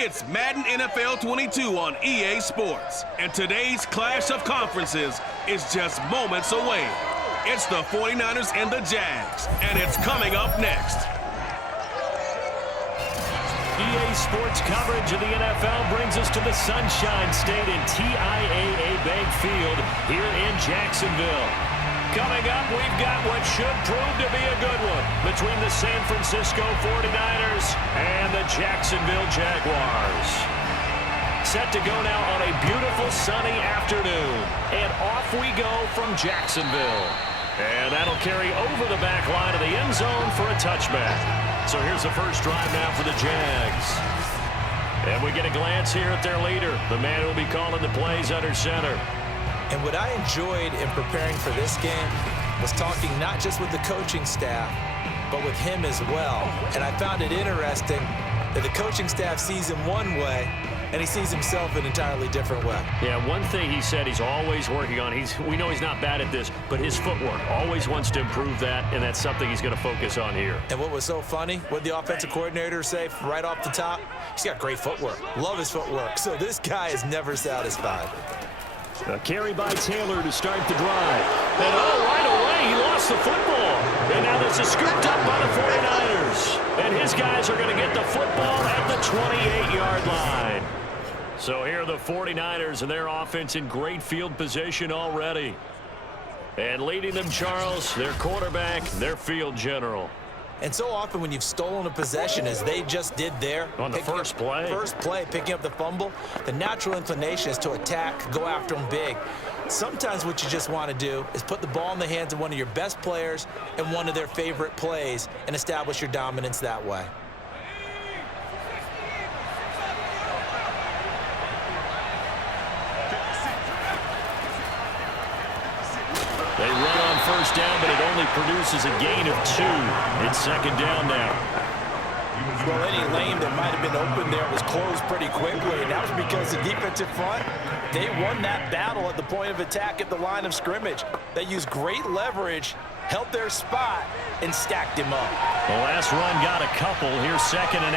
It's Madden NFL 22 on EA Sports, and today's clash of conferences is just moments away. It's the 49ers and the Jags, and it's coming up next. EA Sports coverage of the NFL brings us to the Sunshine State in TIAA Bank Field here in Jacksonville. Coming up, we've got what should prove to be a good one between the San Francisco 49ers and the Jacksonville Jaguars. Set to go now on a beautiful sunny afternoon. And off we go from Jacksonville. And that'll carry over the back line of the end zone for a touchback. So here's the first drive now for the Jags. And we get a glance here at their leader, the man who will be calling the plays under center. And what I enjoyed in preparing for this game was talking not just with the coaching staff, but with him as well. And I found it interesting that the coaching staff sees him one way, and he sees himself an entirely different way. Yeah, one thing he said he's always working on, we know he's not bad at this, but his footwork, always wants to improve that, and that's something he's going to focus on here. And what was so funny, what the offensive coordinator say right off the top? He's got great footwork. Love his footwork. So this guy is never satisfied. A carry by Taylor to start the drive. And right away, he lost the football. And now this is scooped up by the 49ers. And his guys are going to get the football at the 28-yard line. So here are the 49ers and their offense in great field position already. And leading them, Charles, their quarterback, their field general. And so often when you've stolen a possession, as they just did there, on the first play, picking up the fumble, the natural inclination is to attack, go after them big. Sometimes what you just want to do is put the ball in the hands of one of your best players in one of their favorite plays and establish your dominance that way. They run on first down, but it only produces a gain of 2. It's second down now. Well, any lane that might have been open there was closed pretty quickly, and that was because the defensive front, they won that battle at the point of attack at the line of scrimmage. They used great leverage, held their spot, and stacked him up. The last run got a couple. Here's 2nd and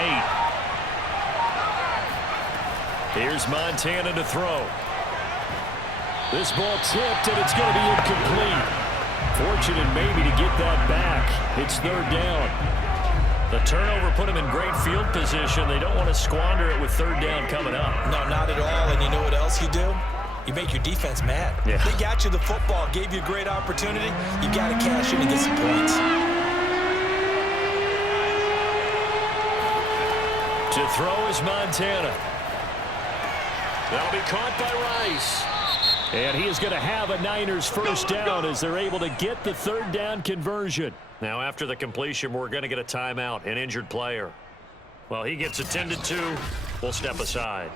8. Here's Montana to throw. This ball tipped, and it's going to be incomplete. Fortunate maybe to get that back. It's 3rd down. The turnover put them in great field position. They don't want to squander it with 3rd down coming up. No, not at all. And you know what else you do? You make your defense mad. Yeah. They got you the football, gave you a great opportunity. You got to cash in and get some points. To throw is Montana. That'll be caught by Rice. And he is going to have a Niners first down as they're able to get the 3rd down conversion. Now, after the completion, we're going to get a timeout, an injured player. Well, he gets attended to. We'll step aside.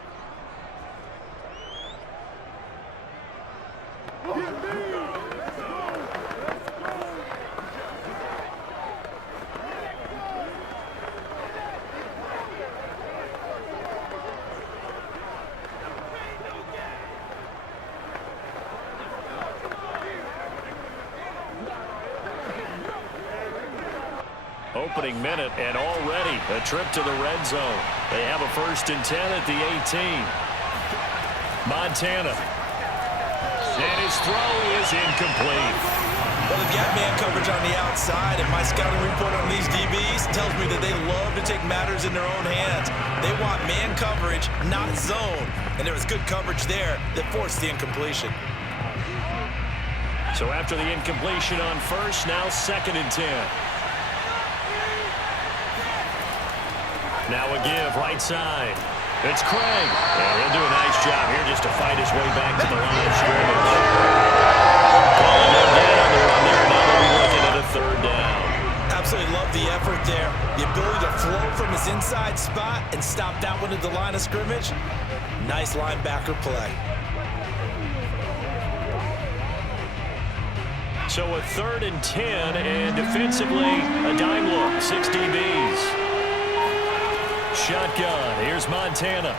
Opening minute, and already a trip to the red zone. They have a 1st and 10 at the 18. Montana. And his throw is incomplete. Well, they've got man coverage on the outside, and my scouting report on these DBs tells me that they love to take matters in their own hands. They want man coverage, not zone. And there was good coverage there that forced the incompletion. So after the incompletion on 1st, now 2nd and 10. Now a give, right side. It's Craig. And he'll do a nice job here just to fight his way back to the line of scrimmage. Calling them down. They're on there. Now they'll be looking at a 3rd down. Absolutely love the effort there. The ability to flow from his inside spot and stop that one at the line of scrimmage. Nice linebacker play. So a 3rd and 10, and defensively, a dime look, 6 DBs. Shotgun. Here's Montana.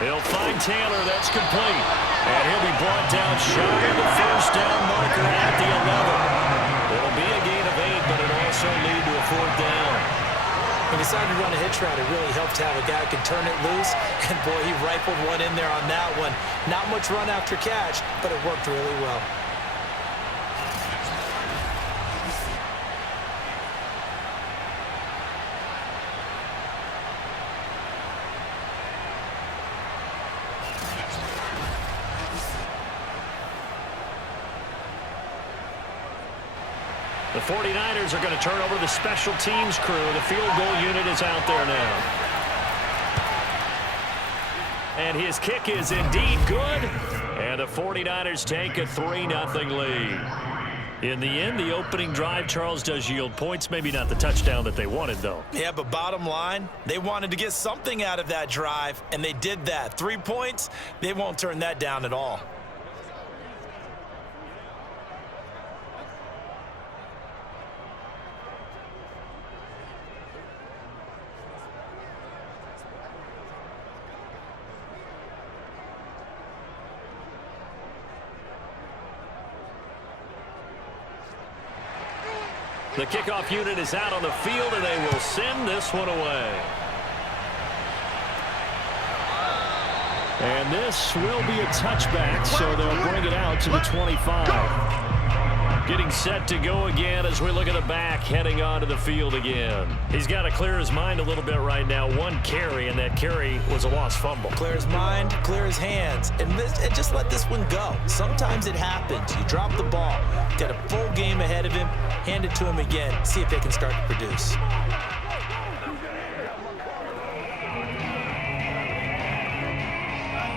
He'll find Taylor. That's complete. And he'll be brought down shy of the 1st down marker at the 11. It'll be a gain of 8, but it'll also lead to a 4th down. When decided to run a hitch route. It really helped to have a guy who can turn it loose. And, boy, he rifled one in there on that one. Not much run after catch, but it worked really well. The 49ers are going to turn over the special teams crew. The field goal unit is out there now. And his kick is indeed good. And the 49ers take a 3-0 lead. In the end, the opening drive, Charles, does yield points. Maybe not the touchdown that they wanted, though. Yeah, but bottom line, they wanted to get something out of that drive, and they did that. 3 points, they won't turn that down at all. The kickoff unit is out on the field, and they will send this one away. And this will be a touchback, so they'll bring it out to the 25. Getting set to go again as we look at the back, heading onto the field again. He's got to clear his mind a little bit right now. 1 carry, and that carry was a lost fumble. Clear his mind, clear his hands, and just let this one go. Sometimes it happens. You drop the ball, got a full game ahead of him, hand it to him again, see if they can start to produce.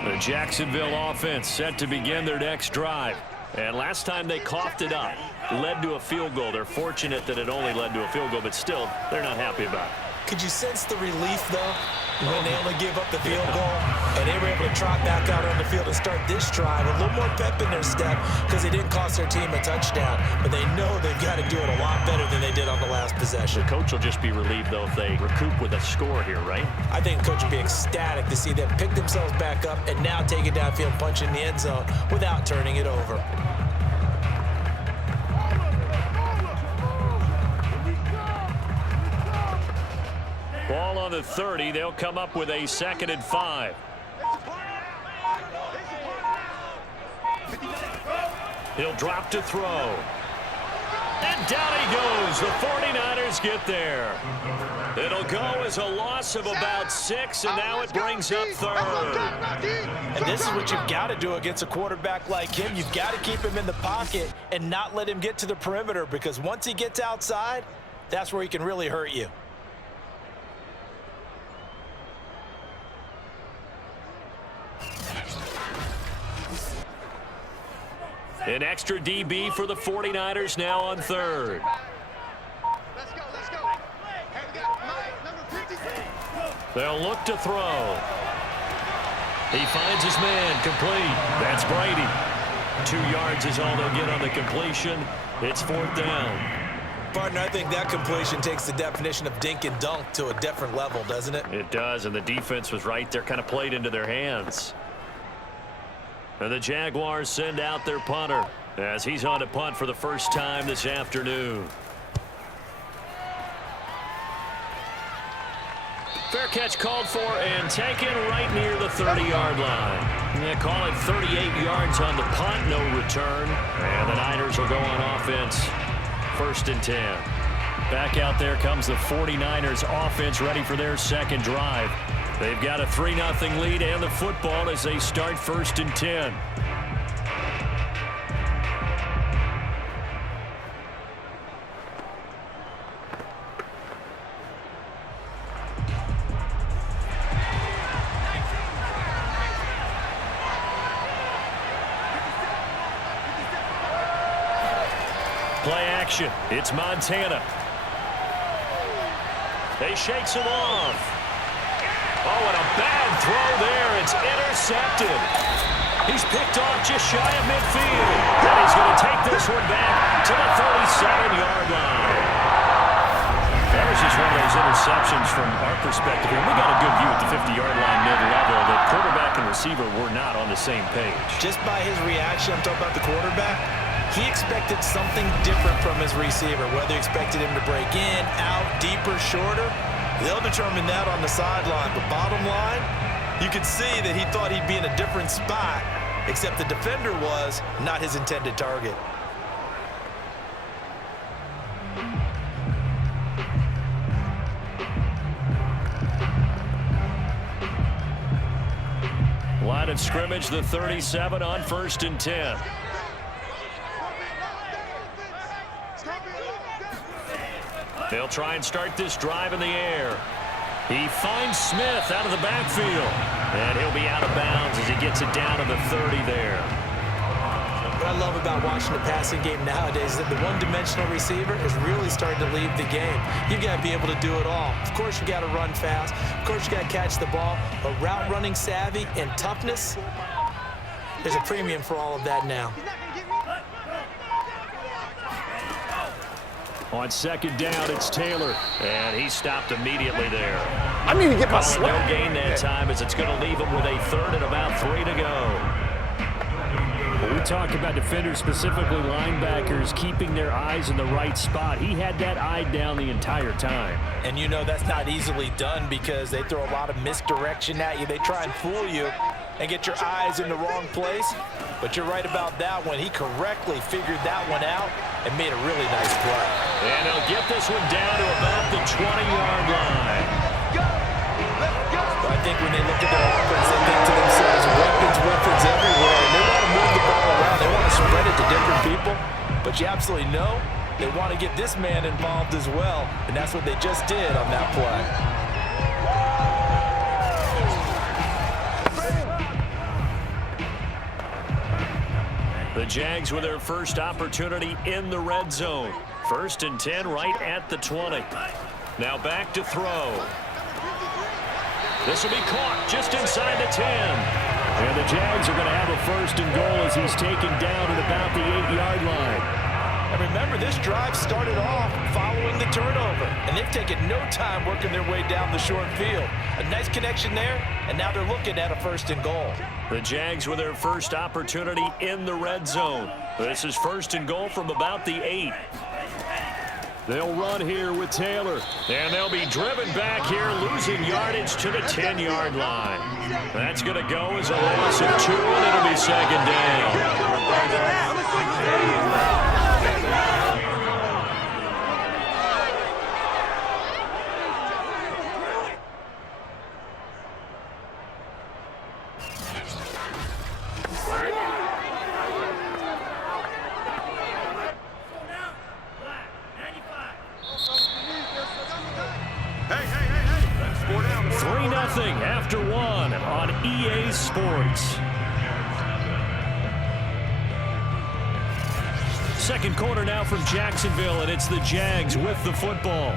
The Jacksonville offense set to begin their next drive. And last time they coughed it up, led to a field goal. They're fortunate that it only led to a field goal, but still, they're not happy about it. Could you sense the relief, though, when they only gave up the field goal and they were able to trot back out on the field and start this drive? A little more pep in their step because they didn't cost their team a touchdown, but they know they've got to do it a lot better than they did on the last possession. The coach will just be relieved, though, if they recoup with a score here, right? I think the coach will be ecstatic to see them pick themselves back up and now take it downfield, punch in the end zone without turning it over. Ball on the 30. They'll come up with a 2nd and 5. He'll drop to throw. And down he goes. The 49ers get there. It'll go as a loss of about 6, and now it brings up 3rd. And this is what you've got to do against a quarterback like him. You've got to keep him in the pocket and not let him get to the perimeter, because once he gets outside, that's where he can really hurt you. An extra DB for the 49ers now on 3rd. Let's go. Hey, we got Mike, number 53. They'll look to throw. He finds his man, complete. That's Brady. 2 yards is all they'll get on the completion. It's 4th down. Partner, I think that completion takes the definition of dink and dunk to a different level, doesn't it? It does, and the defense was right there, kind of played into their hands. And the Jaguars send out their punter as he's on to punt for the first time this afternoon. Fair catch called for and taken right near the 30-yard line. They call it 38 yards on the punt, no return. And the Niners will go on offense, 1st and 10. Back out there comes the 49ers offense, ready for their 2nd drive. They've got a 3-0 lead and the football as they start 1st and 10. Play action. It's Montana. They shakes him off. Oh, and a bad throw there. It's intercepted. He's picked off just shy of midfield. And he's going to take this one back to the 37-yard line. That was just one of those interceptions from our perspective here. We got a good view at the 50-yard line mid-level. The quarterback and receiver were not on the same page. Just by his reaction, I'm talking about the quarterback, he expected something different from his receiver, whether he expected him to break in, out, deeper, shorter. They'll determine that on the sideline. But bottom line, you could see that he thought he'd be in a different spot, except the defender was not his intended target. Line of scrimmage, the 37 on 1st and 10. They'll try and start this drive in the air. He finds Smith out of the backfield. And he'll be out of bounds as he gets it down to the 30 there. What I love about watching the passing game nowadays is that the one-dimensional receiver is really starting to lead the game. You've got to be able to do it all. Of course, you got to run fast. Of course, you got to catch the ball. But route running savvy and toughness, there's a premium for all of that now. On 2nd down, it's Taylor. And he stopped immediately there. I need to get my swag. No gain that time as it's going to leave him with a 3rd and about 3 to go. We talk about defenders, specifically linebackers, keeping their eyes in the right spot. He had that eye down the entire time. And you know that's not easily done because they throw a lot of misdirection at you. They try and fool you and get your eyes in the wrong place. But you're right about that one. He correctly figured that one out and made a really nice play. And they'll get this one down to about the 20-yard line. But I think when they look at their offense, they think to themselves, weapons everywhere. And they want to move the ball around. They want to spread it to different people. But you absolutely know they want to get this man involved as well. And that's what they just did on that play. The Jags with their first opportunity in the red zone. 1st and 10 right at the 20. Now back to throw. This will be caught just inside the 10. And the Jags are going to have a 1st and goal as he's taken down at about the 8-yard line. And remember, this drive started off following the turnover. And they've taken no time working their way down the short field. A nice connection there, and now they're looking at a 1st and goal. The Jags with their first opportunity in the red zone. This is 1st and goal from about the 8. They'll run here with Taylor. And they'll be driven back here, losing yardage to the 10-yard line. That's going to go as a loss of 2, and it'll be 2nd down. After 1 on EA Sports. Second quarter now from Jacksonville, and it's the Jags with the football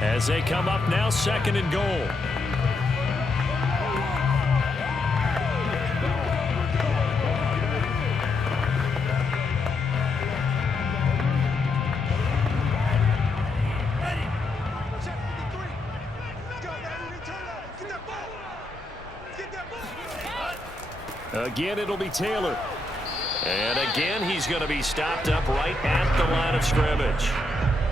as they come up now 2nd and goal. Again, it'll be Taylor. And again, he's going to be stopped up right at the line of scrimmage.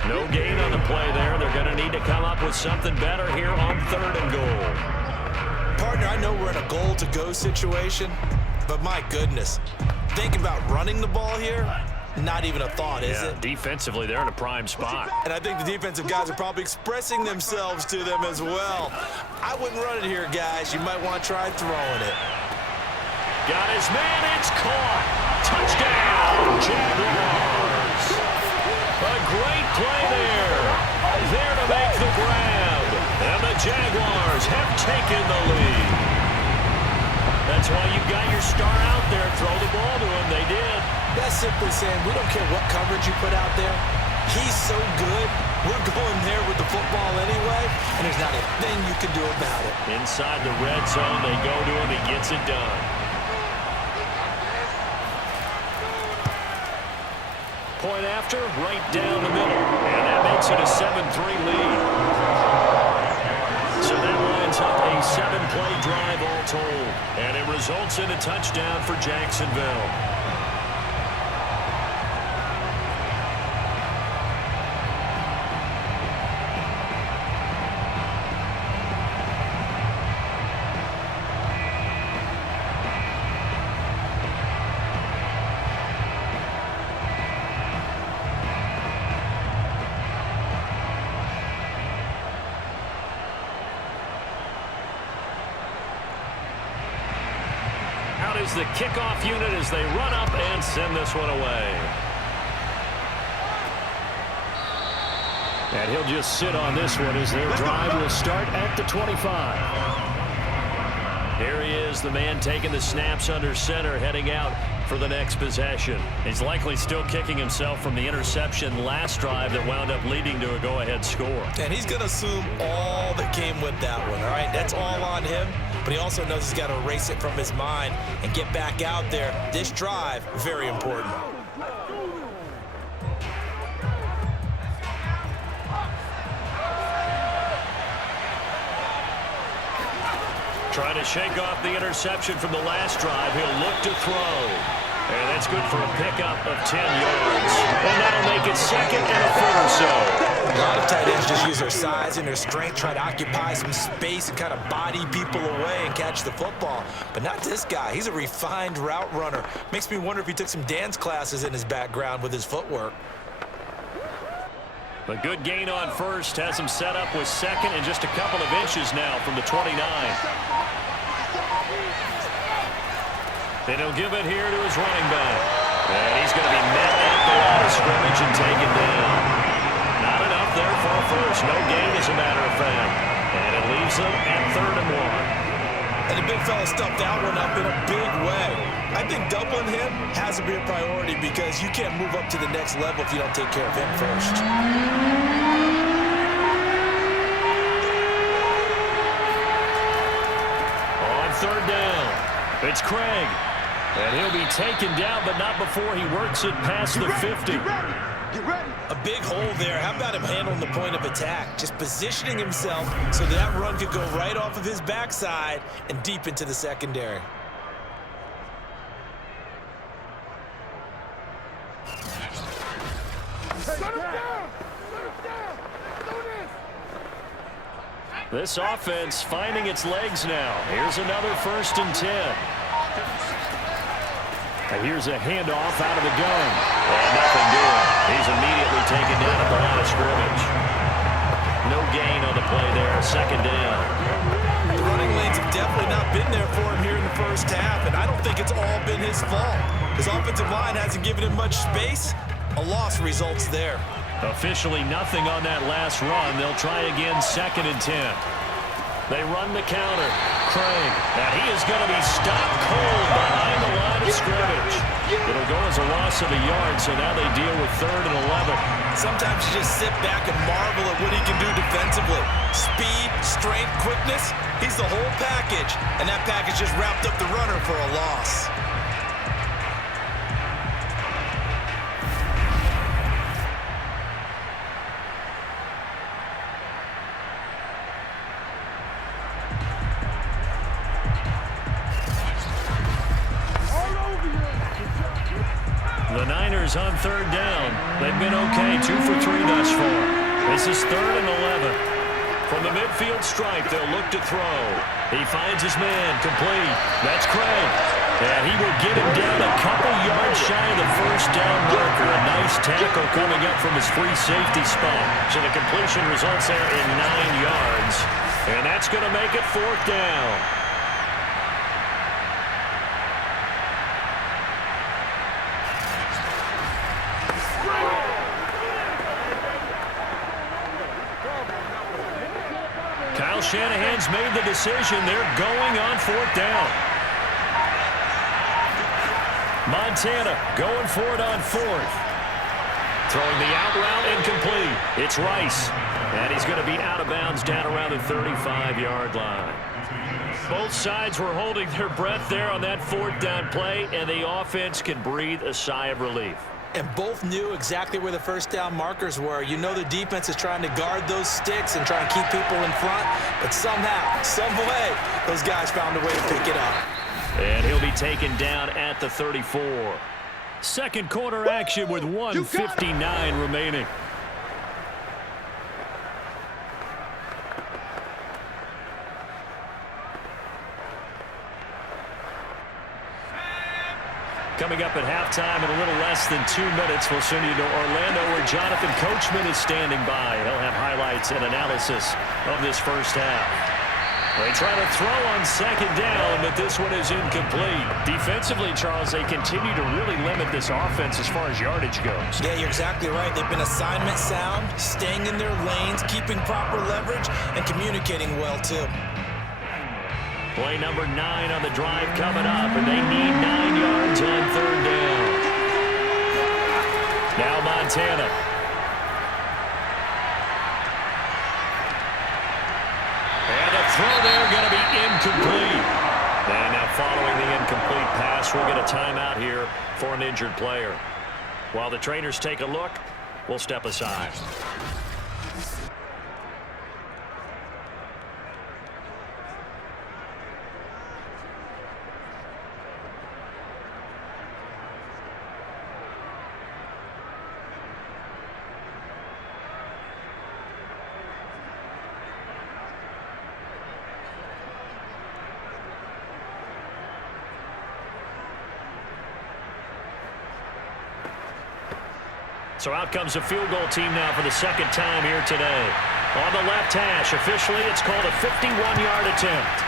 No gain on the play there. They're going to need to come up with something better here on 3rd and goal. Partner, I know we're in a goal-to-go situation, but my goodness, think about running the ball here. Not even a thought, is it? Defensively, they're in a prime spot. And I think the defensive guys are probably expressing themselves to them as well. I wouldn't run it here, guys. You might want to try throwing it. Got his man, it's caught. Touchdown, Jaguars. A great play there. There to make the grab. And the Jaguars have taken the lead. That's why you've got your star out there. Throw the ball to him. They did. That's simply saying we don't care what coverage you put out there. He's so good. We're going there with the football anyway, and there's not a thing you can do about it. Inside the red zone, they go to him. He gets it done. Point after, right down the middle. And that makes it a 7-3 lead. So that lines up a 7-play drive all told. And it results in a touchdown for Jacksonville. is the kickoff unit as they run up and send this one away. And he'll just sit on this one as their drive will start at the 25. Here he is, the man taking the snaps under center, heading out for the next possession. He's likely still kicking himself from the interception last drive that wound up leading to a go-ahead score. And he's going to assume all that came with that one, all right? That's all on him, but he also knows he's got to erase it from his mind and get back out there. This drive, very important. Trying to shake off the interception from the last drive. He'll look to throw. And that's good for a pickup of 10 yards. And that'll make it second and a foot or so. A lot of tight ends just use their size and their strength, try to occupy some space and kind of body people away and catch the football. But not this guy. He's a refined route runner. Makes me wonder if he took some dance classes in his background with his footwork. A good gain on first has him set up with second and just a couple of inches now from the 29. Then he'll give it here to his running back. And he's going to be met at the line of scrimmage and taken down. Not enough there for a first. No gain, as a matter of fact. And it leaves them at 3rd and 1. And the big fella stuffed that one up in a big way. I think doubling him has to be a priority because you can't move up to the next level if you don't take care of him first. On 3rd down, it's Craig. And he'll be taken down, but not before he works it past the 50. Get ready. A big hole there. How about him handling the point of attack? Just positioning himself so that run could go right off of his backside and deep into the secondary. This offense finding its legs now. Here's another 1st and 10. And here's a handoff out of the gun. And nothing doing. He's immediately taken down at the line of scrimmage. No gain on the play there. 2nd down. The running lanes have definitely not been there for him here in the first half, and I don't think it's all been his fault. His offensive line hasn't given him much space. A loss results there. Officially nothing on that last run. They'll try again 2nd and 10. They run the counter. Craig. And he is going to be stopped cold behind the line of scrimmage. It'll go as a loss of a yard, so now they deal with 3rd and 11. Sometimes you just sit back and marvel at what he can do defensively. Speed, strength, quickness. He's the whole package, and that package just wrapped up the runner for a loss. The Niners on 3rd down. They've been okay, 2 for 3 thus far. This is 3rd and 11. From the midfield stripe, they'll look to throw. He finds his man, complete. That's Craig. And he will get him down a couple yards shy of the 1st down marker. A nice tackle coming up from his free safety spot. So the completion results there in 9 yards. And that's going to make it 4th down. Kyle Shanahan's made the decision. They're going on 4th down. Montana going for it on 4th. Throwing the out route incomplete. It's Rice. And he's going to be out of bounds down around the 35-yard line. Both sides were holding their breath there on that 4th down play, and the offense can breathe a sigh of relief. And both knew exactly where the 1st down markers were. You know the defense is trying to guard those sticks and try and keep people in front. But somehow, some way, those guys found a way to pick it up. And he'll be taken down at the 34. 2nd quarter action with 1:59 remaining. Coming up at halftime in a little less than 2 minutes, we'll send you to Orlando where Jonathan Coachman is standing by. He'll have highlights and analysis of this first half. They try to throw on second down, but this one is incomplete. Defensively, Charles, they continue to really limit this offense as far as yardage goes. Yeah, you're exactly right. They've been assignment sound, staying in their lanes, keeping proper leverage, and communicating well, too. Play number 9 on the drive coming up, and they need 9 yards on third down. Now Montana. And the throw there going to be incomplete. And now following the incomplete pass, we'll get a timeout here for an injured player. While the trainers take a look, we'll step aside. So out comes the field goal team now for the second time here today. On the left hash, officially it's called a 51-yard attempt.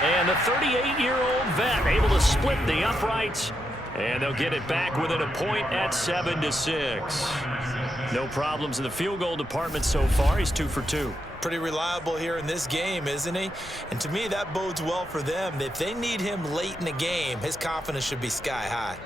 And the 38-year-old vet able to split the uprights. And they'll get it back within a point at 7-6. No problems in the field goal department so far. He's 2 for 2. Pretty reliable here in this game, isn't he? And to me, that bodes well for them. If they need him late in the game, his confidence should be sky high.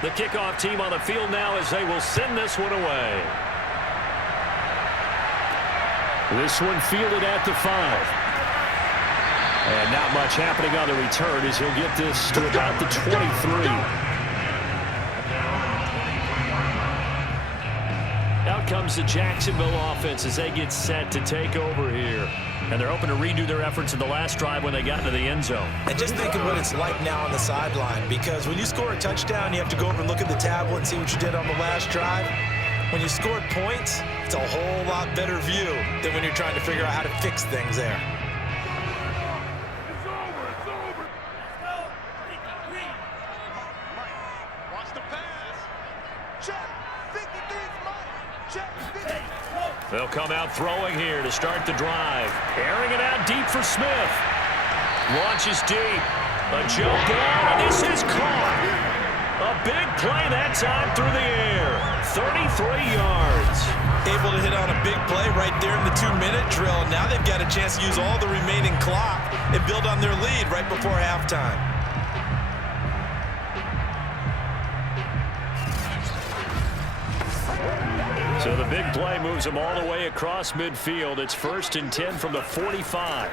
The kickoff team on the field now as they will send this one away. This one fielded at the 5. And not much happening on the return as he'll get this to about the 23. Out comes the Jacksonville offense as they get set to take over here. And they're hoping to redo their efforts in the last drive when they got into the end zone. And just think of what it's like now on the sideline, because when you score a touchdown, you have to go over and look at the tablet and see what you did on the last drive. When you scored points, it's a whole lot better view than when you're trying to figure out how to fix things there. Watch the pass. Check. 53's Mike. Check. 50. They'll come out throwing here to start the drive. Airing it out deep for Smith. Launches deep. A jump ball, and this is caught. A big play that time through the air. 33 yards. Able to hit on a big play right there in the 2-minute drill. Now they've got a chance to use all the remaining clock and build on their lead right before halftime. So the big play moves them all the way across midfield. It's 1st and 10 from the 45.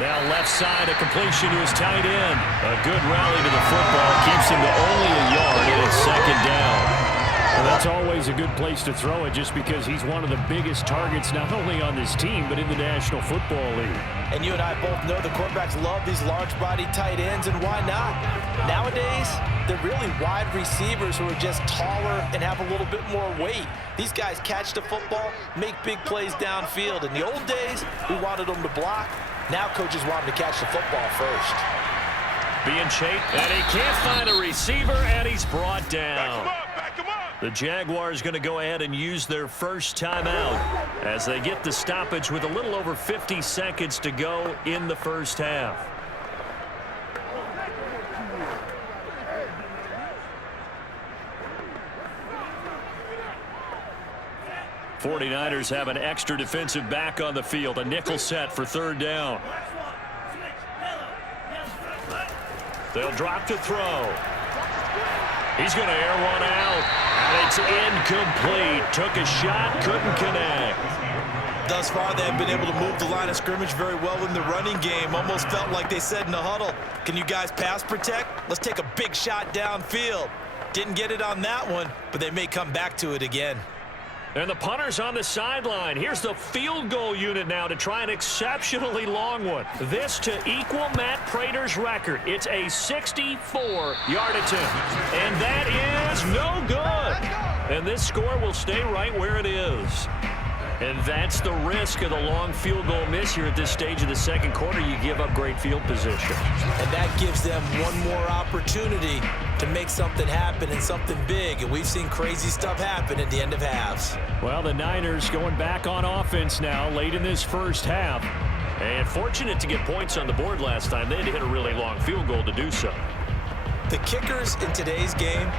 Now left side, a completion to his tight end. A good rally to the football. Keeps him to only a yard, and it's 2nd down. Well, that's always a good place to throw it just because he's one of the biggest targets not only on this team but in the National Football League. And you and I both know the quarterbacks love these large-body tight ends, and why not? Nowadays, they're really wide receivers who are just taller and have a little bit more weight. These guys catch the football, make big plays downfield. In the old days, we wanted them to block. Now coaches want them to catch the football first. Being chased, and he can't find a receiver, and he's brought down. Back him up. The Jaguars going to go ahead and use their first timeout as they get the stoppage with a little over 50 seconds to go in the first half. '49ers have an extra defensive back on the field, a nickel set for 3rd down. They'll drop to throw. He's going to air one out, and it's incomplete. Took a shot, couldn't connect. Thus far, they've been able to move the line of scrimmage very well in the running game. Almost felt like they said in the huddle, can you guys pass protect? Let's take a big shot downfield. Didn't get it on that one, but they may come back to it again. And the punter's on the sideline. Here's the field goal unit now to try an exceptionally long one. This to equal Matt Prater's record. It's a 64-yard attempt. And that is no good. And this score will stay right where it is. And that's the risk of the long field goal miss here at this stage of the second quarter. You give up great field position. And that gives them one more opportunity to make something happen and something big. And we've seen crazy stuff happen at the end of halves. Well, the Niners going back on offense now late in this first half. And fortunate to get points on the board last time. They had to hit a really long field goal to do so. The kickers in today's game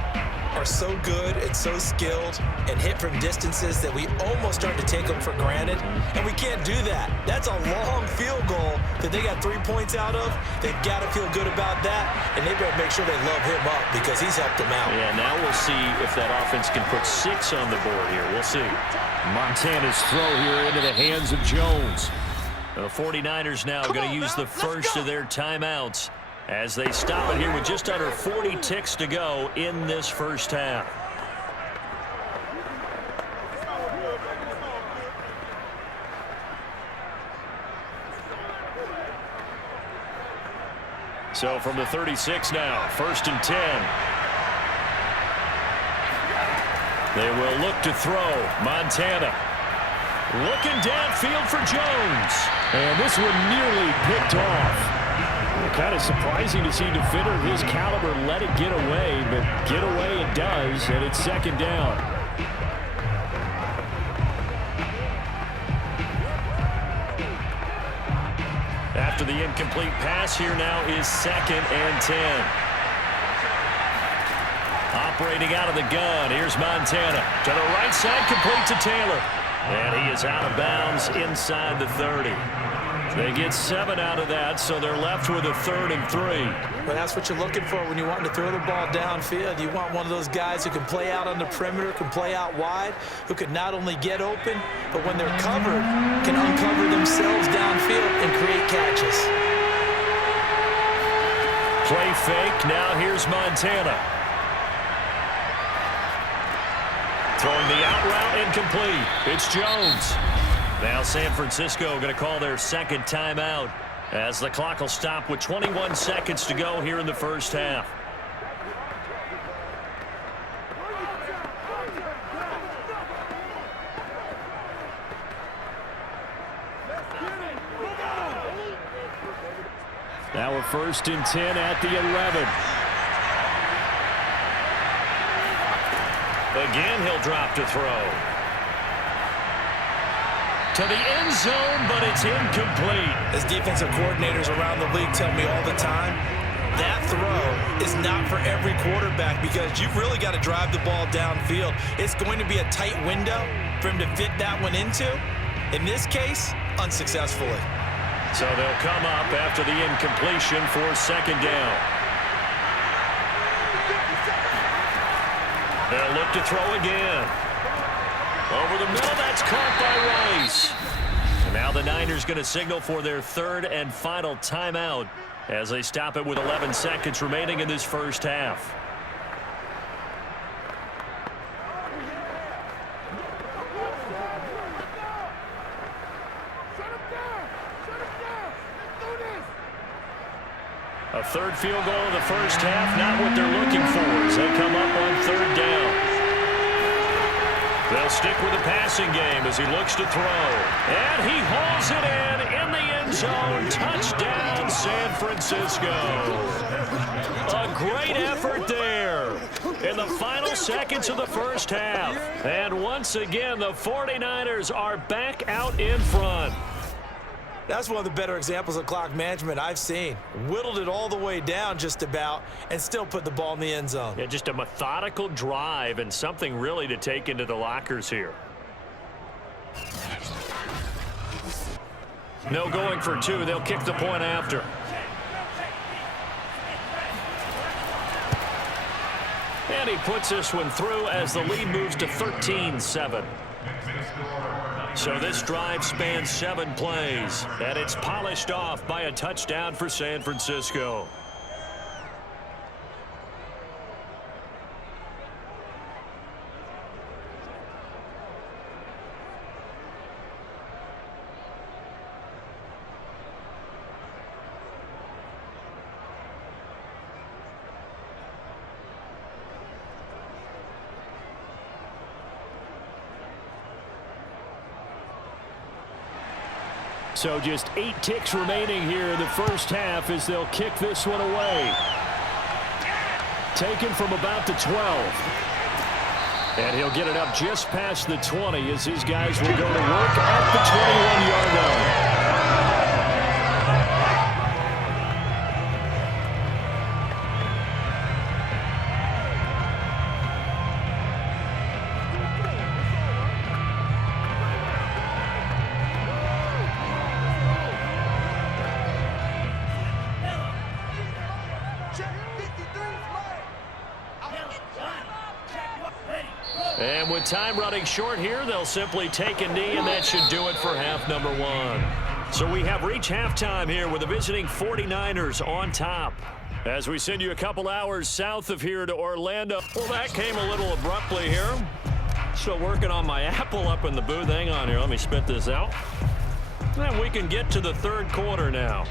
are so good and so skilled and hit from distances that we almost start to take them for granted, and we can't do that. That's a long field goal that they got 3 points out of. They've got to feel good about that, and they better make sure they love him up because he's helped them out. Yeah, now we'll see if that offense can put 6 on the board here. We'll see. Montana's throw here into the hands of Jones. The 49ers now going to use the first of their timeouts as they stop it here with just under 40 ticks to go in this first half. So from the 36 now, 1st and 10. They will look to throw. Montana looking downfield for Jones. And this one nearly picked off. Kind of surprising to see a defender of his caliber let it get away, but get away it does, and it's 2nd down. After the incomplete pass, here now is 2nd and 10. Operating out of the gun, here's Montana. To the right side, complete to Taylor. And he is out of bounds inside the 30. They get 7 out of that, so they're left with a 3rd and 3. Well, that's what you're looking for when you want to throw the ball downfield. You want one of those guys who can play out on the perimeter, can play out wide, who can not only get open, but when they're covered, can uncover themselves downfield and create catches. Play fake. Now here's Montana. Throwing the out route incomplete. It's Jones. Now San Francisco going to call their 2nd timeout as the clock will stop with 21 seconds to go here in the first half. Now a 1st and 10 at the 11. Again, he'll drop to throw. To the end zone, but it's incomplete. As defensive coordinators around the league tell me all the time, that throw is not for every quarterback because you've really got to drive the ball downfield. It's going to be a tight window for him to fit that one into. In this case, unsuccessfully. So they'll come up after the incompletion for 2nd down. They'll look to throw again. Over the middle, that's caught by Rice. And now the Niners going to signal for their 3rd and final timeout as they stop it with 11 seconds remaining in this first half. A 3rd field goal in the first half, not what they're looking for as they come up on 3rd down. They'll stick with the passing game as he looks to throw. And he hauls it in the end zone. Touchdown, San Francisco. A great effort there in the final seconds of the first half. And once again, the 49ers are back out in front. That's one of the better examples of clock management I've seen. Whittled it all the way down just about and still put the ball in the end zone. Yeah, just a methodical drive and something really to take into the lockers here. No going for 2. They'll kick the point after. And he puts this one through as the lead moves to 13-7. So this drive spans 7 plays, and it's polished off by a touchdown for San Francisco. So just 8 ticks remaining here in the first half as they'll kick this one away. Taken from about the 12. And he'll get it up just past the 20 as his guys will go to work at the 21-yard line. And with time running short here, they'll simply take a knee, and that should do it for half number 1. So we have reached halftime here with the visiting 49ers on top. As we send you a couple hours south of here to Orlando. Well, that came a little abruptly here. Still working on my Apple up in the booth. Hang on here. Let me spit this out. And we can get to the third quarter now.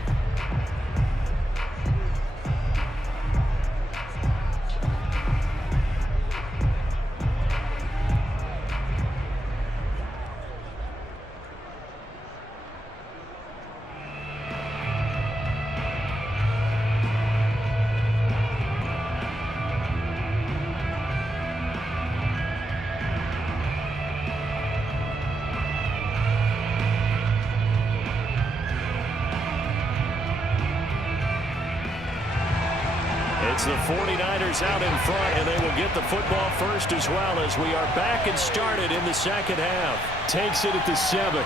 It's the 49ers out in front, and they will get the football first as well as we are back and started in the second half. Takes it at the 7.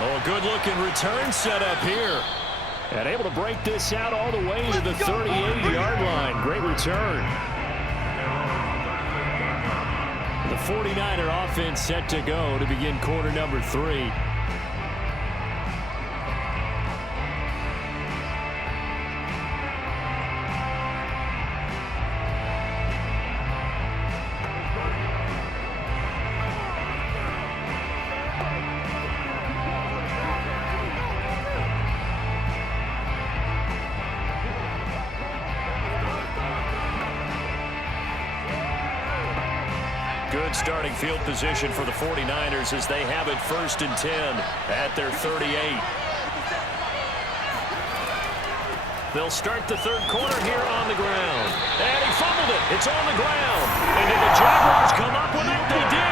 Oh, a good-looking return set up here. And able to break this out all the way to the 38-yard line. Great return. The 49er offense set to go to begin quarter number 3. Good starting field position for the 49ers as they have it 1st and 10 at their 38. They'll start the third quarter here on the ground. And he fumbled it. It's on the ground. And did the Jaguars come up with it? They did.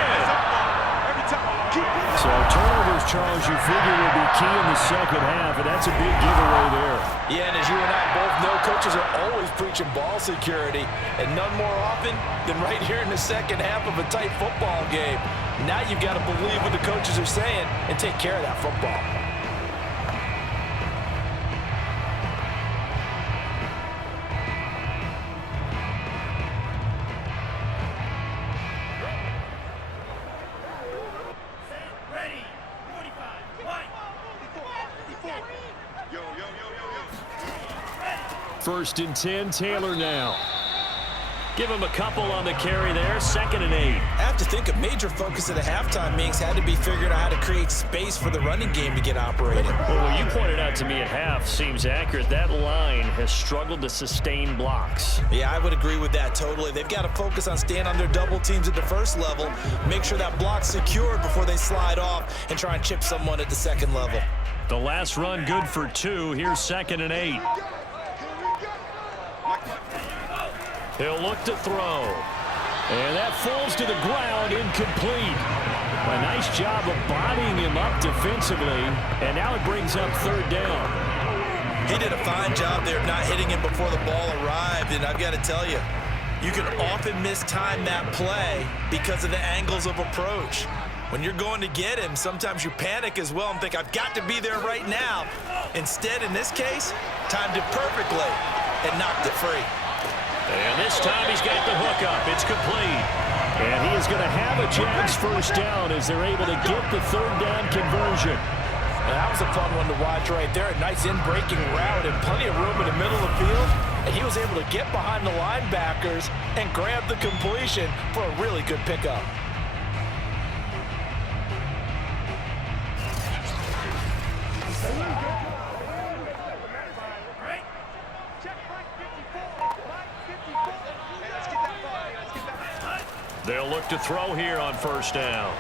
So turnovers, Charles, you figure will be key in the second half, and that's a big giveaway there. Yeah, and as you and I both know, coaches are always preaching ball security, and none more often than right here in the second half of a tight football game. Now you've got to believe what the coaches are saying and take care of that football. First and 10, Taylor now. Give him a couple on the carry there, 2nd and 8. I have to think a major focus of the halftime meetings had to be figuring out how to create space for the running game to get operating. Well, what you pointed out to me at half seems accurate. That line has struggled to sustain blocks. Yeah, I would agree with that totally. They've got to focus on staying on their double teams at the first level, make sure that block's secured before they slide off and try and chip someone at the second level. The last run good for 2. Here's 2nd and 8. He'll look to throw. And that falls to the ground, incomplete. A nice job of bodying him up defensively. And now it brings up 3rd down. He did a fine job there of not hitting him before the ball arrived. And I've got to tell you, you can often mistime that play because of the angles of approach. When you're going to get him, sometimes you panic as well and think, I've got to be there right now. Instead, in this case, timed it perfectly and knocked it free. And this time he's got the hook up. It's complete. And he is going to have a Jags first down as they're able to get the 3rd down conversion. And that was a fun one to watch right there. A nice in-breaking route and plenty of room in the middle of the field. And he was able to get behind the linebackers and grab the completion for a really good pickup. They'll look to throw here on 1st down.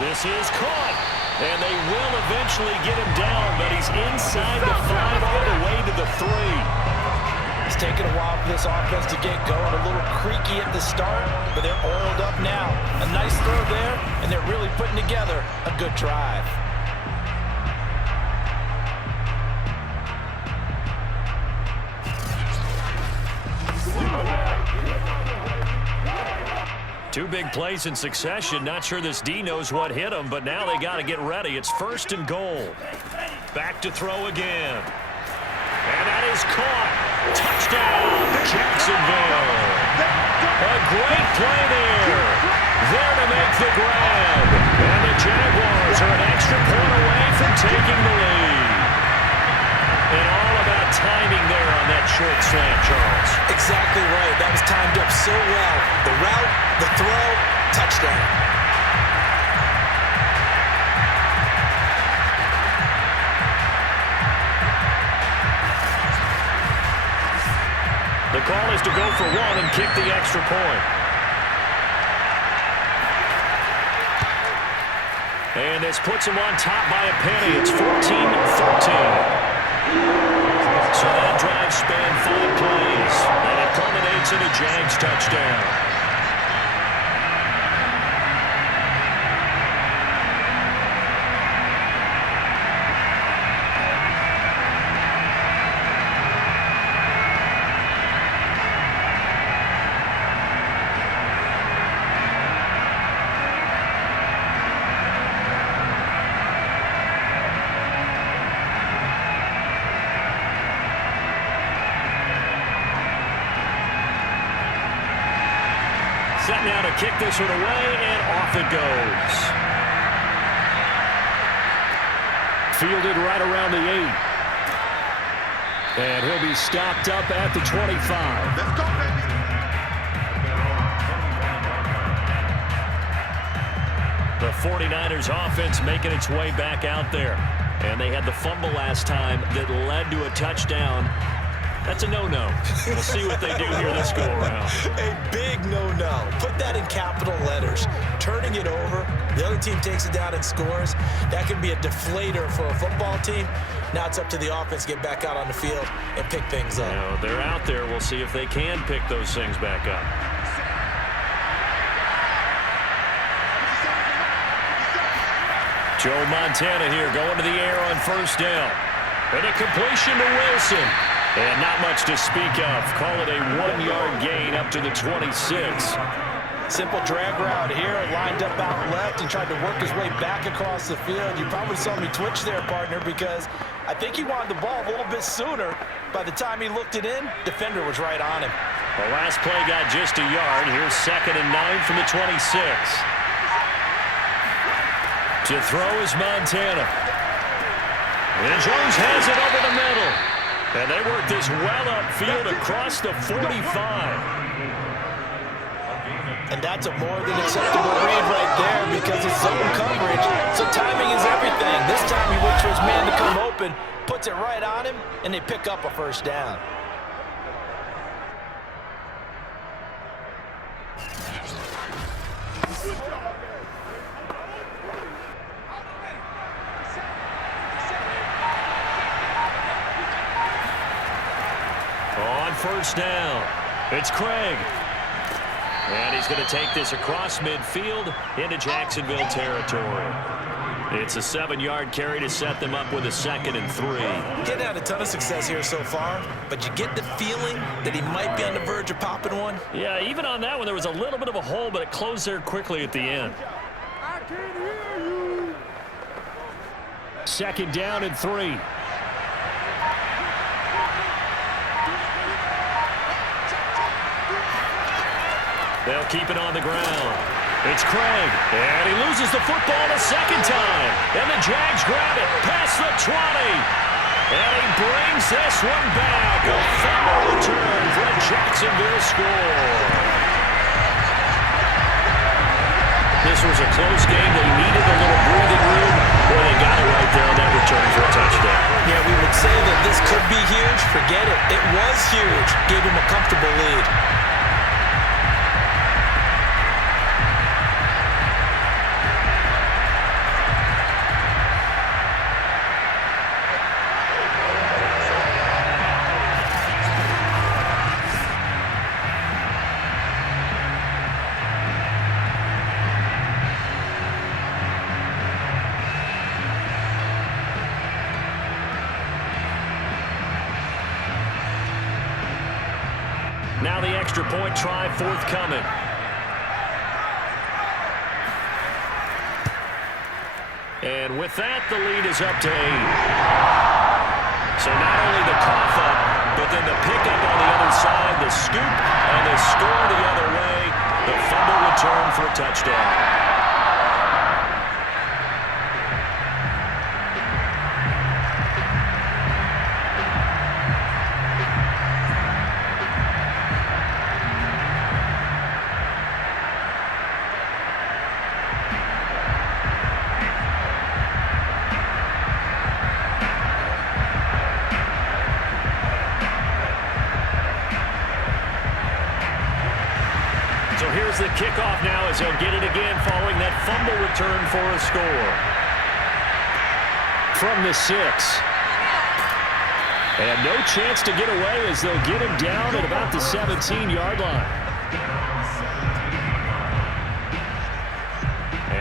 This is caught, and they will eventually get him down, but he's inside the 5 all the way to the 3. It's taken a while for this offense to get going. A little creaky at the start, but they're oiled up now. A nice throw there, and they're really putting together a good drive. Two big plays in succession. Not sure this D knows what hit him, but now they got to get ready. It's 1st and goal. Back to throw again. And that is caught. Touchdown, Jacksonville. A great play there. There to make the grab. And the Jaguars are an extra point away from taking the lead. And all about timing there on that short slant, Charles. Exactly right. That was timed up so well. The route, the throw, touchdown. The call is to go for 1 and kick the extra point. And this puts him on top by a penny. It's 14-13. So that drive spanned 5 plays, and it culminates in a Jags touchdown. Set now to kick this one away, and off it goes. Fielded right around the 8. And he'll be stopped up at the 25. Let's go, baby. The 49ers offense making its way back out there. And they had the fumble last time that led to a touchdown. That's a no-no. We'll see what they do here this go-around. A big no-no. Put that in capital letters. Turning it over, the other team takes it down and scores. That can be a deflator for a football team. Now it's up to the offense to get back out on the field and pick things up. You know, they're out there. We'll see if they can pick those things back up. Joe Montana here going to the air on 1st down. And a completion to Wilson. And not much to speak of. Call it a 1-yard gain up to the 26. Simple drag route here, lined up out left and tried to work his way back across the field. You probably saw me twitch there, partner, because I think he wanted the ball a little bit sooner. By the time he looked it in, defender was right on him. The last play got just a yard. Here's 2nd and 9 from the 26. To throw is Montana. And Jones has it over the middle. And they work this well upfield across the 45. And that's a more than acceptable read right there because it's zone coverage. So timing is everything. This time he waits for his man to come open, puts it right on him, and they pick up a 1st down. On 1st down, it's Craig. And he's going to take this across midfield into Jacksonville territory. It's a 7-yard carry to set them up with a 2nd and 3. Getting had a ton of success here so far, but you get the feeling that he might be on the verge of popping one. Yeah, even on that one, there was a little bit of a hole, but it closed there quickly at the end. I can hear you. 2nd down and 3. They'll keep it on the ground. It's Craig, and he loses the football a 2nd time. And the Jags grab it past the 20. And he brings this one back. A fumble return for a Jacksonville score. This was a close game. They needed a little breathing room. Boy, they got it right there on that return for a touchdown. Yeah, we would say that this could be huge. Forget it. It was huge. Gave him a comfortable lead. extra point try forthcoming. And with that, the lead is up to 8. So not only the cough up, but then the pickup on the other side, the scoop, and the score the other way. The fumble return for a touchdown. The kickoff now as they'll get it again following that fumble return for a score. From the 6. And no chance to get away as they'll get him down at about the 17-yard line.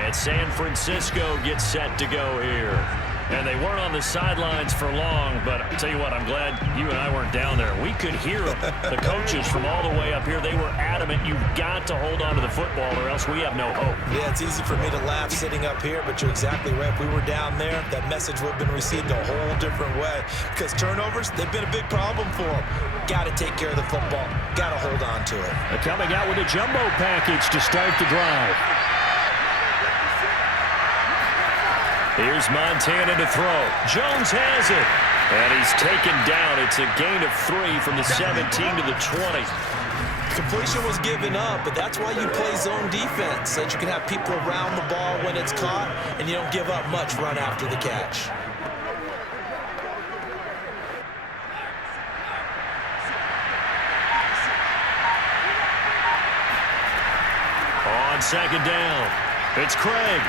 And San Francisco gets set to go here. And they weren't on the sidelines for long, but I'll tell you what, I'm glad you and I weren't down there. We could hear them. The coaches from all the way up here, they were adamant, you've got to hold on to the football or else we have no hope. Yeah, it's easy for me to laugh sitting up here, but you're exactly right. If we were down there, that message would have been received a whole different way. Because turnovers, they've been a big problem for them. Got to take care of the football. Got to hold on to it. They're coming out with a jumbo package to start the drive. Here's Montana to throw. Jones has it. And he's taken down. It's a gain of 3 from the 17 to the 20. Completion was given up, but that's why you play zone defense, so that you can have people around the ball when it's caught, and you don't give up much run after the catch. On second down, it's Craig.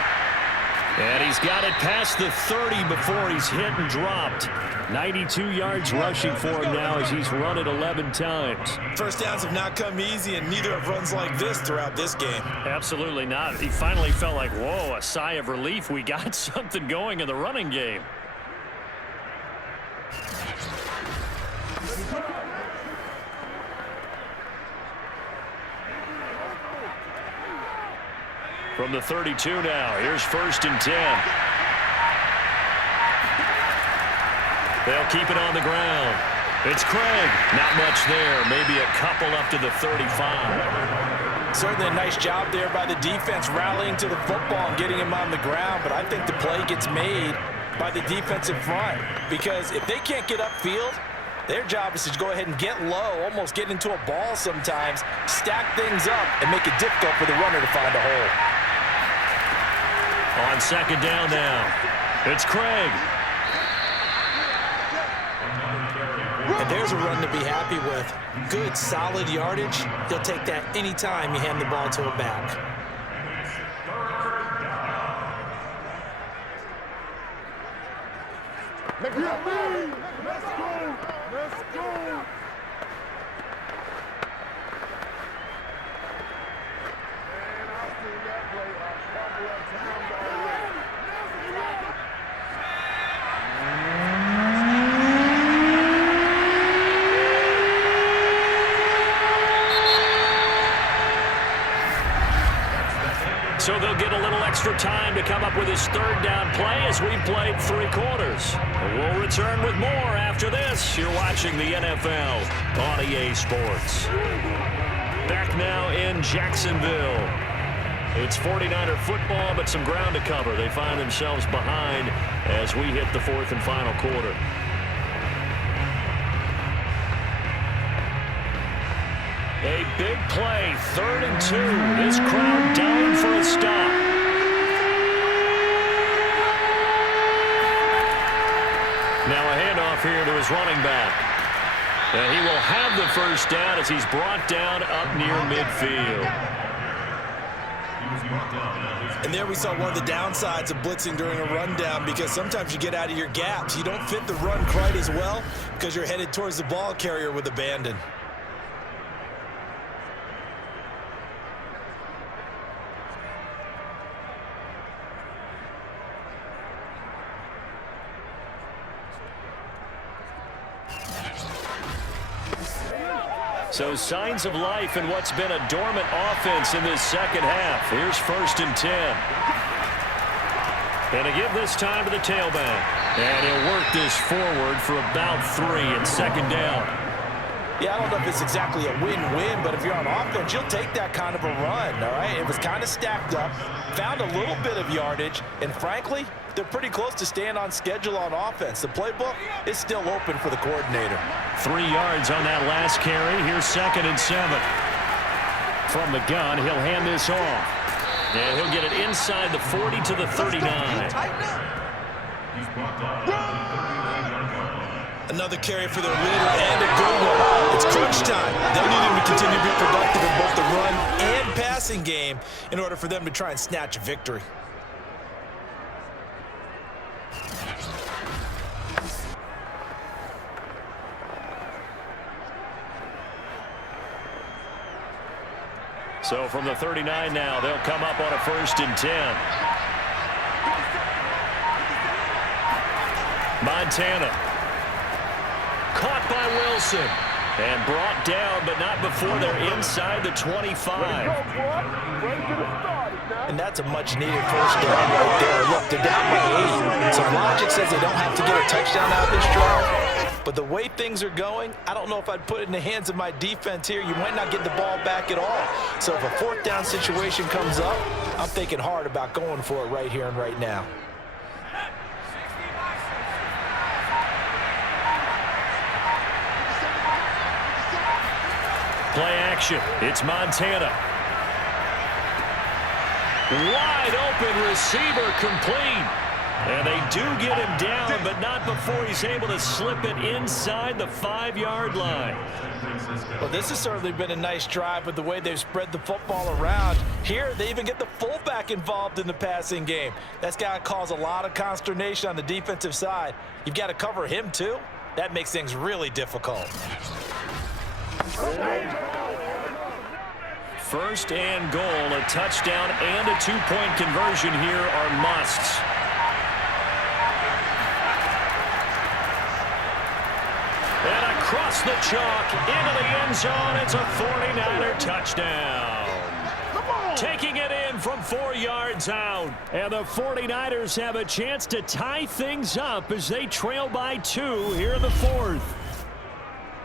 And he's got it past the 30 before he's hit and dropped. 92 yards rushing for him now as he's run it 11 times. First downs have not come easy, and neither have runs like this throughout this game. Absolutely not. He finally felt like, whoa, a sigh of relief. We got something going in the running game. From the 32 now, here's 1st and 10. They'll keep it on the ground. It's Craig. Not much there. Maybe a couple up to the 35. Certainly a nice job there by the defense rallying to the football and getting him on the ground, but I think the play gets made by the defensive front because if they can't get upfield, their job is to go ahead and get low, almost get into a ball sometimes, stack things up, and make it difficult for the runner to find a hole. On second down now, it's Craig. And there's a run to be happy with. Good, solid yardage. He'll take that anytime you hand the ball to a back. Let's go! Let's go! Man, I've seen that play a couple of times already. So they'll get a little extra time to come up with his 3rd down play as we've played 3 quarters. We'll return with more after this. You're watching the NFL on EA Sports. Back now in Jacksonville. It's 49er football, but some ground to cover. They find themselves behind as we hit the 4th and final quarter. A big play, 3rd and 2. This crowd down for a stop. Now a handoff here to his running back. And he will have the 1st down as he's brought down up near midfield. And there we saw one of the downsides of blitzing during a rundown because sometimes you get out of your gaps. You don't fit the run quite as well because you're headed towards the ball carrier with abandon. So signs of life in what's been a dormant offense in this second half. Here's 1st and 10. And to give this time to the tailback. And he'll work this forward for about 3 and 2nd down. Yeah, I don't know if it's exactly a win-win, but if you're on offense, you'll take that kind of a run, all right? It was kind of stacked up, found a little bit of yardage, and frankly, they're pretty close to staying on schedule on offense. The playbook is still open for the coordinator. 3 yards on that last carry. Here's 2nd and 7. From the gun, he'll hand this off. And he'll get it inside the 40 to the 39. Another carry for their leader and a good one. It's crunch time. They'll need him to continue to be productive in both the run and passing game in order for them to try and snatch a victory. So from the 39 now, they'll come up on a 1st and 10. Montana. Caught by Wilson. And brought down, but not before they're inside the 25. And that's a much-needed first down right there. Look, they're down by 8. So logic says they don't have to get a touchdown out of this drive. But the way things are going, I don't know if I'd put it in the hands of my defense here. You might not get the ball back at all. So if a 4th down situation comes up, I'm thinking hard about going for it right here and right now. Play action. It's Montana. Wide open receiver complete. And they do get him down, but not before he's able to slip it inside the 5-yard line. Well, this has certainly been a nice drive with the way they've spread the football around. Here, they even get the fullback involved in the passing game. That's got to cause a lot of consternation on the defensive side. You've got to cover him, too. That makes things really difficult. 1st and goal, a touchdown and a 2-point conversion here are musts. And across the chalk, into the end zone, it's a 49er touchdown. Taking it in from 4 yards out. And the 49ers have a chance to tie things up as they trail by 2 here in the 4th.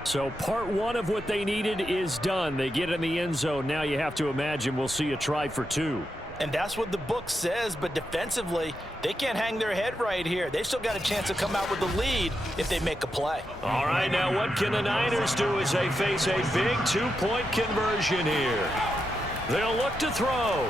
So part 1 of what they needed is done. They get in the end zone. Now you have to imagine we'll see a try for 2. And that's what the book says, but defensively, they can't hang their head right here. They've still got a chance to come out with the lead if they make a play. All right, now what can the Niners do as they face a big 2-point conversion here? They'll look to throw.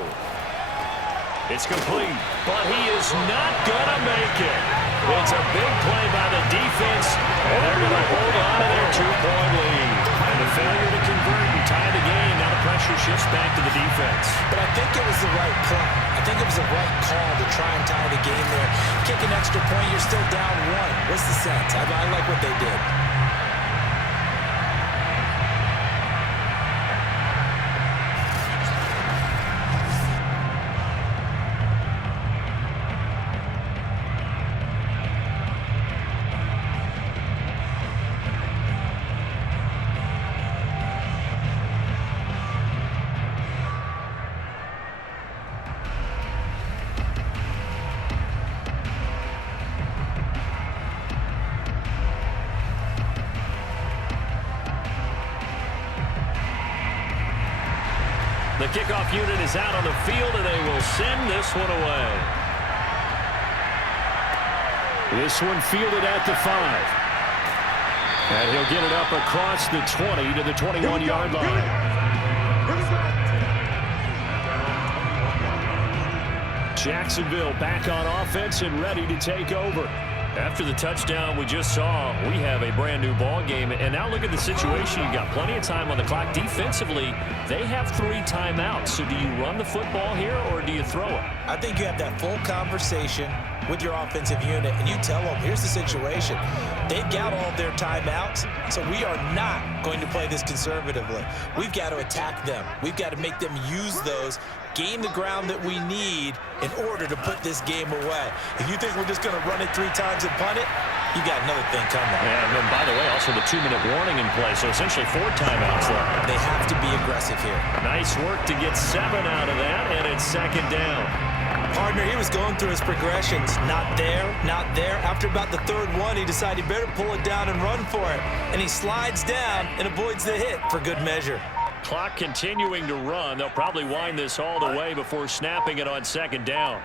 It's complete, but he is not going to make it. It's a big play by the defense, and they're going to hold on to their 2-point lead. And the failure to convert and tie the game, now the pressure shifts back to the defense. But I think it was the right play. I think it was the right call to try and tie the game there. Kick an extra point, you're still down 1. What's the sense? I like what they did. The kickoff unit is out on the field, and they will send this one away. This one fielded at the 5. And he'll get it up across the 20 to the 21-yard line. Jacksonville back on offense and ready to take over. After the touchdown we just saw, we have a brand new ball game. And now look at the situation. You've got plenty of time on the clock. Defensively, they have 3 timeouts. So do you run the football here or do you throw it? I think you have that full conversation with your offensive unit, and you tell them, here's the situation. They've got all their timeouts, so we are not going to play this conservatively. We've got to attack them. We've got to make them use those, gain the ground that we need in order to put this game away. If you think we're just going to run it 3 times and punt it, you got another thing coming. And then, by the way, also the 2-minute warning in play, so essentially 4 timeouts left. They have to be aggressive here. Nice work to get 7 out of that, and it's 2nd down. Partner, he was going through his progressions. Not there, not there. After about the 3rd one, he decided he better pull it down and run for it. And he slides down and avoids the hit for good measure. Clock continuing to run. They'll probably wind this all the way before snapping it on 2nd down.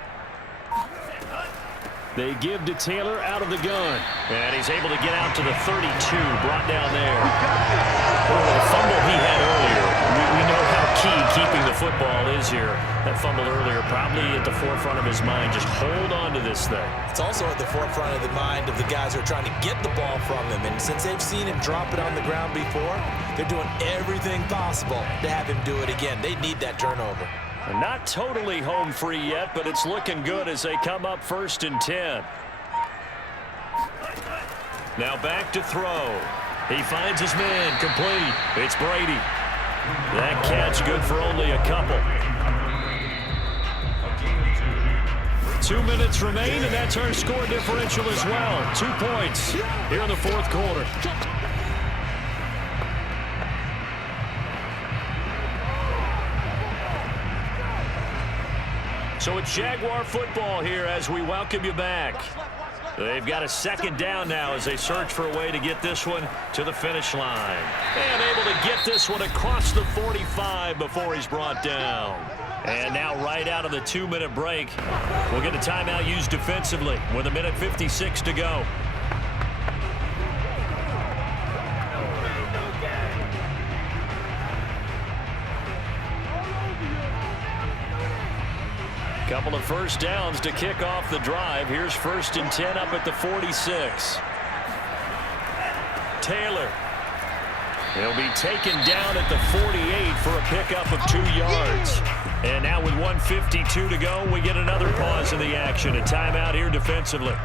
They give to Taylor out of the gun. And he's able to get out to the 32, brought down there. The fumble he had earlier, we know how key keeping the football is here. That fumble earlier probably at the forefront of his mind. Just hold on to this thing. It's also at the forefront of the mind of the guys who are trying to get the ball from him. And since they've seen him drop it on the ground before, they're doing everything possible to have him do it again. They need that turnover. Not totally home free yet, but it's looking good as they come up 1st and 10. Now back to throw. He finds his man, complete. It's Brady. That catch good for only a couple. 2 minutes remain, and that's our score differential as well. 2 points here in the 4th quarter. So it's Jaguar football here as we welcome you back. They've got a 2nd down now as they search for a way to get this one to the finish line. And able to get this one across the 45 before he's brought down. And now right out of the 2-minute break, we'll get a timeout used defensively with 1:56 to go. Couple of 1st downs to kick off the drive. Here's 1st and 10 up at the 46. Taylor. He'll be taken down at the 48 for a pickup of 2 yards. And now with 1:52 to go, we get another pause in the action. A timeout here defensively.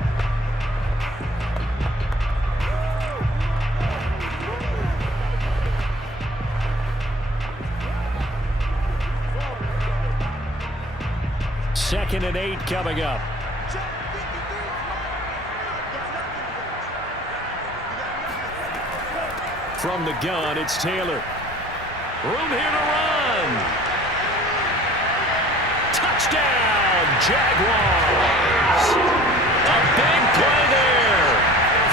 Second and 8 coming up. From the gun, it's Taylor. Room here to run. Touchdown, Jaguars. A big play there.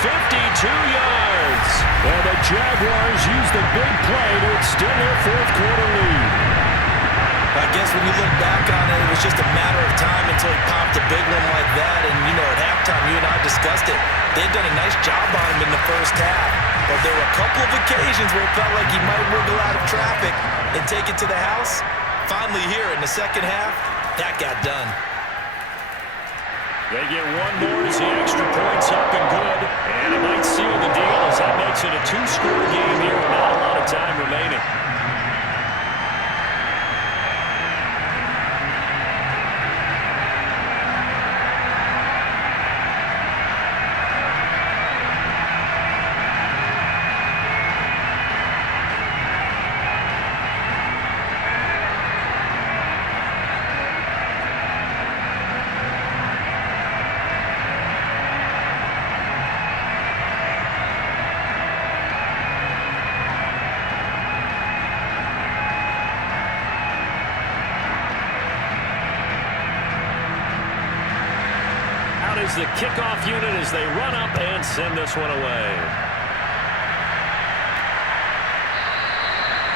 52 yards. And the Jaguars use the big play to extend their 4th quarter lead. I guess when you look back on it, it was just a matter of time until he popped a big one like that. And, you know, at halftime, you and I discussed it. They'd done a nice job on him in the 1st half. But there were a couple of occasions where it felt like he might wiggle out of traffic and take it to the house. Finally here in the 2nd half, that got done. They get one more as the extra point's up and good. And it might seal the deal as that makes it a 2-score game here with not a lot of time remaining. Is the kickoff unit as they run up and send this one away.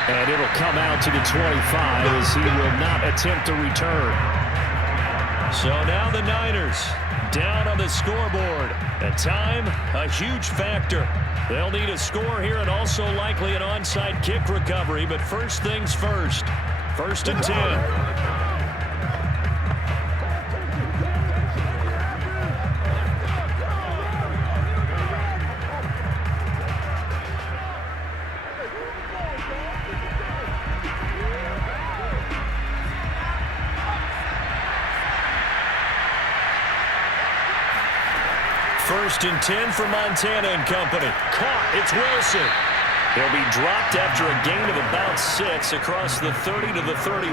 And it'll come out to the 25 as he will not attempt to return. So now the Niners down on the scoreboard. And time, a huge factor. They'll need a score here and also likely an onside kick recovery. But first things first. 1st and 10. First and 10 for Montana and company. Caught. It's Wilson. He'll be dropped after a gain of about 6 across the 30 to the 31.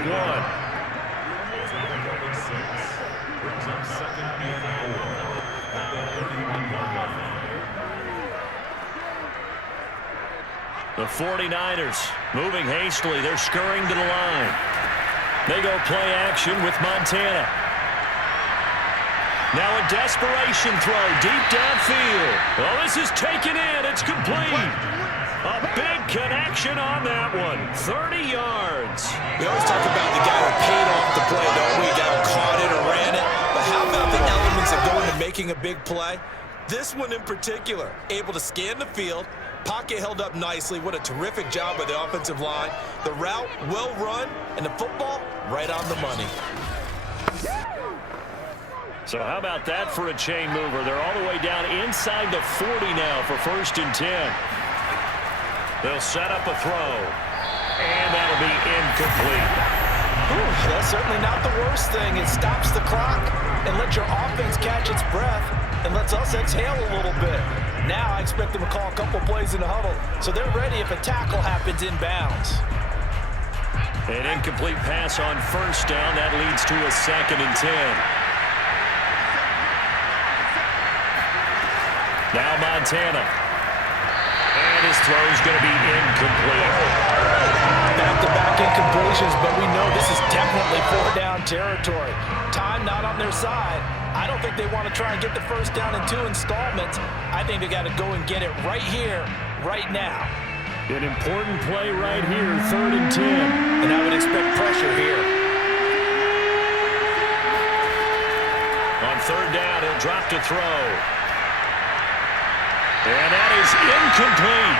The 49ers moving hastily. They're scurrying to the line. They go play action with Montana. Now a desperation throw deep downfield. Well, this is taken in. It's complete. A big connection on that one. 30 yards. We always talk about the guy who paid off the play, don't we? The guy who caught it or ran it. But how about the elements that go into making a big play? This one in particular, able to scan the field, pocket held up nicely. What a terrific job by the offensive line. The route, well run, and the football, right on the money. So how about that for a chain mover? They're all the way down inside the 40 now for 1st and 10. They'll set up a throw, and that'll be incomplete. Whew, that's certainly not the worst thing. It stops the clock and lets your offense catch its breath and lets us exhale a little bit. Now I expect them to call a couple plays in the huddle, so they're ready if a tackle happens inbounds. An incomplete pass on 1st down. That leads to a 2nd and 10. Now Montana. And his throw is going to be incomplete. Back-to-back incompletions, but we know this is definitely 4-down territory. Time not on their side. I don't think they want to try and get the 1st down in 2 installments. I think they got to go and get it right here, right now. An important play right here, 3rd and 10. And I would expect pressure here. On 3rd down, he'll drop to throw. And that is incomplete.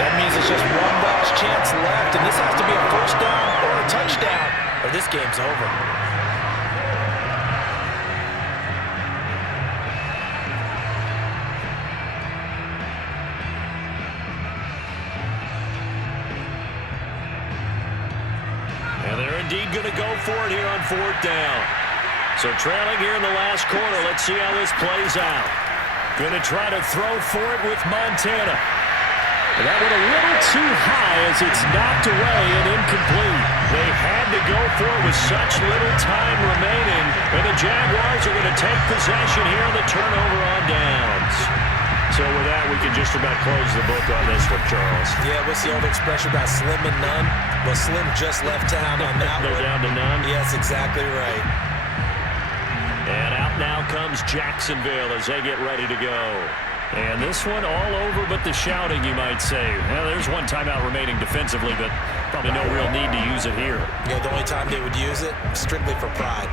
That means it's just one last chance left, and this has to be a 1st down or a touchdown, or this game's over. And they're indeed going to go for it here on 4th down. So trailing here in the last quarter, let's see how this plays out. Going to try to throw for it with Montana. And that went a little too high as it's knocked away and incomplete. They had to go for it with such little time remaining. And the Jaguars are going to take possession here on the turnover on downs. So with that, we can just about close the book on this one, Charles. Yeah, what's the old expression about slim and none? Well, Slim just left town on that one. They're down to none? Yes, exactly right. And out now comes Jacksonville as they get ready to go. And this one all over but the shouting, you might say. Well, there's one timeout remaining defensively, but probably no real need to use it here. Yeah, the only time they would use it, strictly for pride.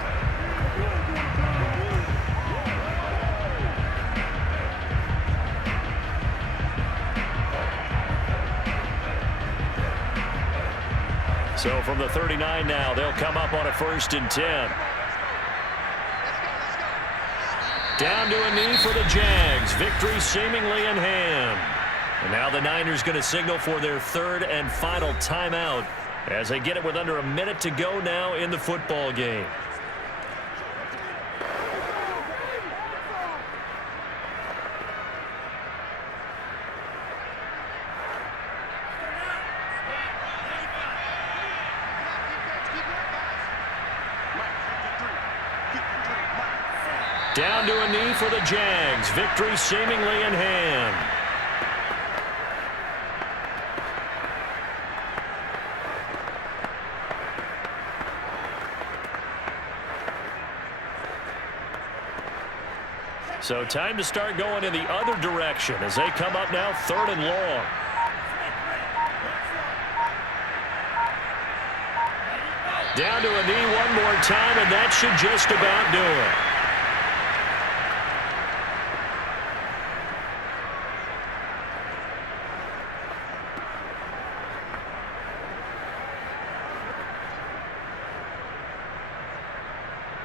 So from the 39 now, they'll come up on a 1st and 10. Down to a knee for the Jags. Victory seemingly in hand. And now the Niners going to signal for their 3rd and final timeout as they get it with under a minute to go now in the football game. Down to a knee for the Jags. Victory seemingly in hand. So time to start going in the other direction as they come up now 3rd and long. Down to a knee one more time, and that should just about do it.